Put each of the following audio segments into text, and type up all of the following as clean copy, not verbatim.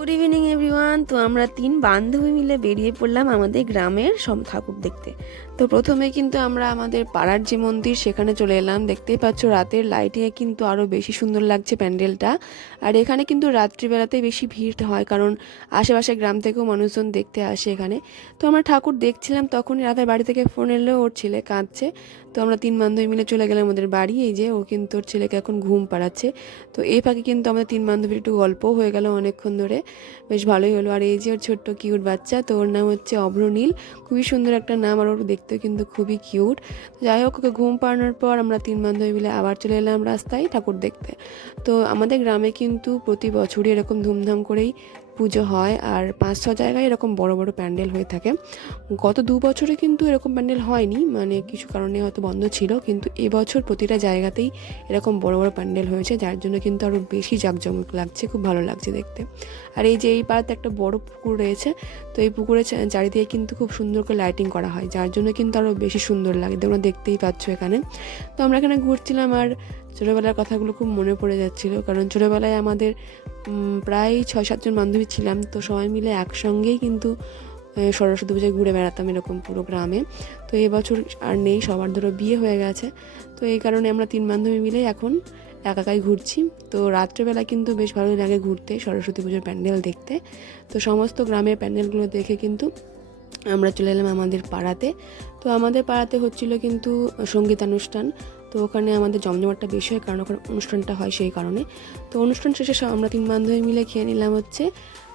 Good evening everyone. তো আমরা 3 বান্ধবী মিলে বেরিয়ে পড়লাম আমাদের গ্রামের সব ঠাকুর দেখতে। তো প্রথমে কিন্তু আমরা আমাদের পাড়ার যে মন্দির সেখানে চলে এলাম। দেখতেই পাচ্ছ রাতের লাইটিংয়ে কিন্তু আরও বেশি সুন্দর লাগছে প্যান্ডেলটা। আর এখানে কিন্তু রাত্রিবেলাতে বেশি ভিড় হয়, কারণ আশেপাশে গ্রাম থেকেও মানুষজন দেখতে আসে এখানে। তো আমরা ঠাকুর দেখছিলাম, তখনই রাতের বাড়ি থেকে ফোন এলো, ওর ছেলে কাঁদছে। তো আমরা 3 বান্ধবী মিলে চলে গেলাম ওদের বাড়ি। এই যে ও কিন্তু ওর ছেলেকে এখন ঘুম পাড়াচ্ছে। তো এই ফাঁকে কিন্তু আমাদের 3 বান্ধবীর একটু গল্পও হয়ে গেল অনেকক্ষণ ধরে, বেশ ভালোই হলো। আর এই যে ওর ছোট্ট কিউট বাচ্চা, তো ওর নাম হচ্ছে অভ্রনীল। খুবই সুন্দর একটা নাম, আর ওর দেখতেও কিন্তু খুবই কিউট। যাই হোক, ওকে ঘুম পাড়ানোর পর আমরা 3 বান্ধবী মিলে আবার চলে এলাম রাস্তায় ঠাকুর দেখতে। তো আমাদের গ্রামে কিন্তু প্রতি বছরই এরকম ধুমধাম করেই পুজো হয়, আর 5-6 জায়গায় এরকম বড় বড় প্যান্ডেল হয়ে থাকে। গত 2 বছরে কিন্তু এরকম প্যান্ডেল হয়নি, মানে কিছু কারণে হয়তো বন্ধ ছিল, কিন্তু এবছর প্রতিটা জায়গাতেই এরকম বড় বড় প্যান্ডেল হয়েছে, যার জন্য কিন্তু আরও বেশি জাঁকজমক লাগছে, খুব ভালো লাগছে দেখতে। আর এই যে এই পাড়াতে একটা বড় পুকুর রয়েছে, তো এই পুকুরের চারিদিকে কিন্তু খুব সুন্দর করে লাইটিং করা হয়, যার জন্য কিন্তু আরও বেশি সুন্দর লাগে, তোমরা দেখতেই পাচ্ছ এখানে। তো আমরা এখানে ঘুরছিলাম, আর ছোটোবেলার কথাগুলো খুব মনে পড়ে যাচ্ছিলো, কারণ ছোটোবেলায় আমাদের প্রায় 6-7 জন বান্ধবী ছিলাম। তো সবাই মিলে একসঙ্গেই কিন্তু সরস্বতী পুজোয় ঘুরে বেড়াতাম এরকম পুরো গ্রামে। তো এবছর আর নেই, সবার ধরো বিয়ে হয়ে গেছে। তো এই কারণে আমরা 3 বান্ধবী মিলেই এখন একাই ঘুরছি। তো রাত্রেবেলা কিন্তু বেশ ভালোই লাগে ঘুরতে, সরস্বতী পুজোর প্যান্ডেল দেখতে। তো সমস্ত গ্রামের প্যান্ডেলগুলো দেখে কিন্তু আমরা চলে এলাম আমাদের পাড়াতে। তো আমাদের পাড়াতে হচ্ছিল কিন্তু সঙ্গীতানুষ্ঠান। তো ওখানে আমাদের জমজমাটটা বেশি হয়, কারণ ওখানে অনুষ্ঠানটা হয় সেই কারণে। তো অনুষ্ঠান শেষে আমরা 3 বান্ধবী মিলে খেয়ে নিলাম হচ্ছে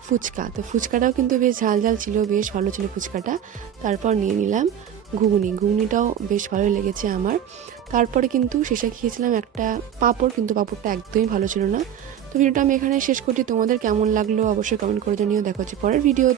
ফুচকা। তো ফুচকাটাও কিন্তু বেশ ঝাল ঝাল ছিল, বেশ ভালো ছিল ফুচকাটা। তারপর নিয়ে নিলাম ঘুগনিটাও বেশ ভালোই লেগেছে আমার। তারপরে কিন্তু শেষে খেয়েছিলাম একটা পাঁপড়, কিন্তু পাঁপড়টা একদমই ভালো ছিল না। তো ভিডিওটা আমি এখানে শেষ করছি। তোমাদের কেমন লাগলো অবশ্যই কমেন্ট করে জানিও। দেখা হচ্ছে পরের ভিডিও।